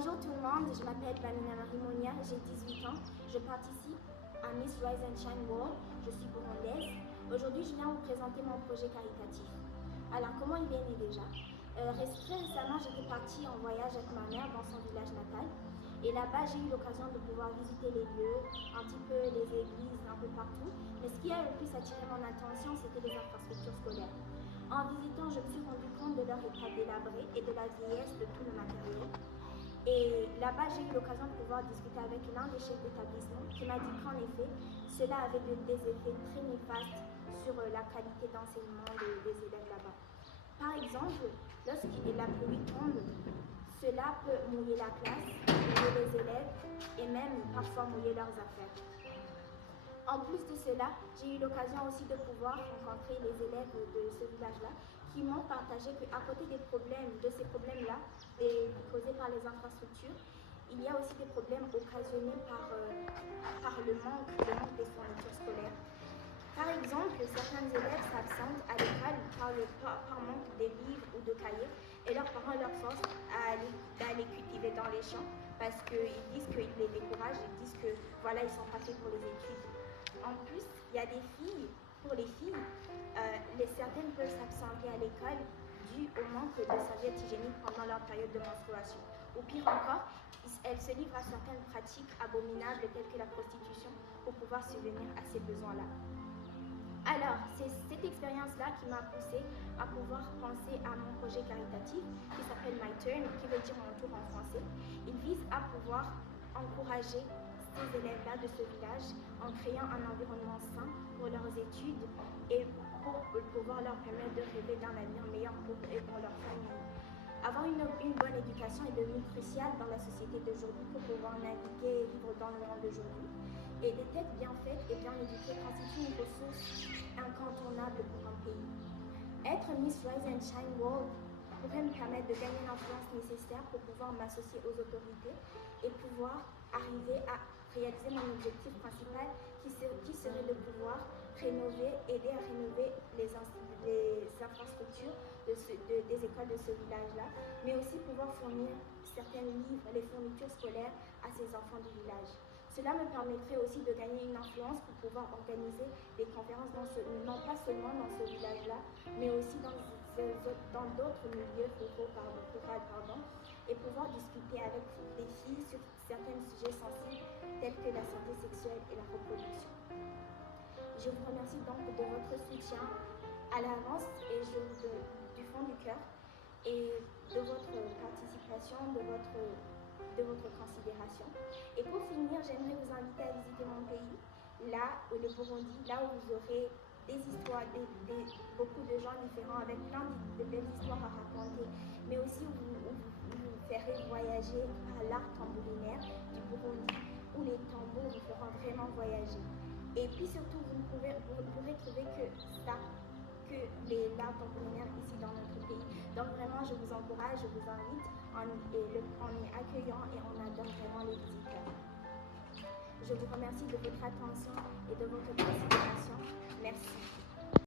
Bonjour tout le monde, je m'appelle Vanina Marimonia, j'ai 18 ans. Je participe à Miss Rise and Shine World, je suis burundaise. Aujourd'hui, je viens vous présenter mon projet caritatif. Alors, comment il est né déjà? Très récemment, j'étais partie en voyage avec ma mère dans son village natal. Et là-bas, j'ai eu l'occasion de pouvoir visiter les lieux, un petit peu les églises, un peu partout. Mais ce qui a le plus attiré mon attention, c'était les infrastructures scolaires. En visitant, je me suis rendu compte de leur état délabré et de la vieillesse de tout le matériel. Et là-bas, j'ai eu l'occasion de pouvoir discuter avec l'un des chefs d'établissement qui m'a dit qu'en effet, cela avait des effets très néfastes sur la qualité d'enseignement des élèves là-bas. Par exemple, lorsque la pluie tombe, cela peut mouiller la classe, mouiller les élèves et même parfois mouiller leurs affaires. En plus de cela, j'ai eu l'occasion aussi de pouvoir rencontrer les élèves de ce village-là qui m'ont partagé qu'à côté des problèmes, de ces problèmes-là, causés par les infrastructures, il y a aussi des problèmes occasionnés par le manque des fournitures scolaires. Par exemple, certains élèves s'absentent à l'école par manque de livres ou de cahiers et leurs parents leur forcent à aller cultiver dans les champs parce qu'ils disent qu'ils les découragent, ils disent que voilà, ils sont pas faits pour les études. En plus, il y a des filles, pour les filles, certaines peuvent s'absenter à l'école dû au manque de serviettes hygiéniques pendant leur période de menstruation. Ou pire encore, elles se livrent à certaines pratiques abominables telles que la prostitution pour pouvoir subvenir à ces besoins-là. Alors, c'est cette expérience-là qui m'a poussée à pouvoir penser à mon projet caritatif qui s'appelle My Turn, qui veut dire mon tour en français. Il vise à pouvoir encourager ces élèves-là de ce village en créant un environnement sain pour leurs études et pour pouvoir leur permettre de rêver d'un avenir meilleur pour eux et pour leur famille. Avoir une bonne éducation est devenu crucial dans la société d'aujourd'hui pour pouvoir naviguer et vivre dans le monde d'aujourd'hui. Et des têtes bien faites et bien éduquées constituent une ressource incontournable pour un pays. Être Miss Rise and Shine World pourrait me permettre de gagner l'influence nécessaire pour pouvoir m'associer aux autorités et pouvoir arriver à réaliser mon objectif principal qui serait de pouvoir aider à rénover les infrastructures des écoles de ce village-là, mais aussi pouvoir fournir certains livres, les fournitures scolaires à ces enfants du village. Cela me permettrait aussi de gagner une influence pour pouvoir organiser des conférences non pas seulement dans ce village-là, mais aussi dans d'autres milieux ruraux, et pouvoir discuter avec des filles sur certains sujets sensibles tels que la santé sexuelle et la reproduction. Je vous remercie donc de votre soutien à l'avance et du fond du cœur et de votre participation, de votre considération. Et pour finir, j'aimerais vous inviter à visiter mon pays, là où le Burundi, là où vous aurez des histoires, beaucoup de gens différents avec plein de belles histoires à raconter, mais aussi où vous ferez voyager par l'art tambourinaire du Burundi, où les tambours vous feront vraiment voyager. Et puis surtout, vous pourrez trouver que l'art tambourinaire ici dans notre pays. Donc vraiment, je vous encourage, je vous invite, on est accueillant et on adore vraiment les visiteurs. Je vous remercie de votre attention et de votre considération. Merci.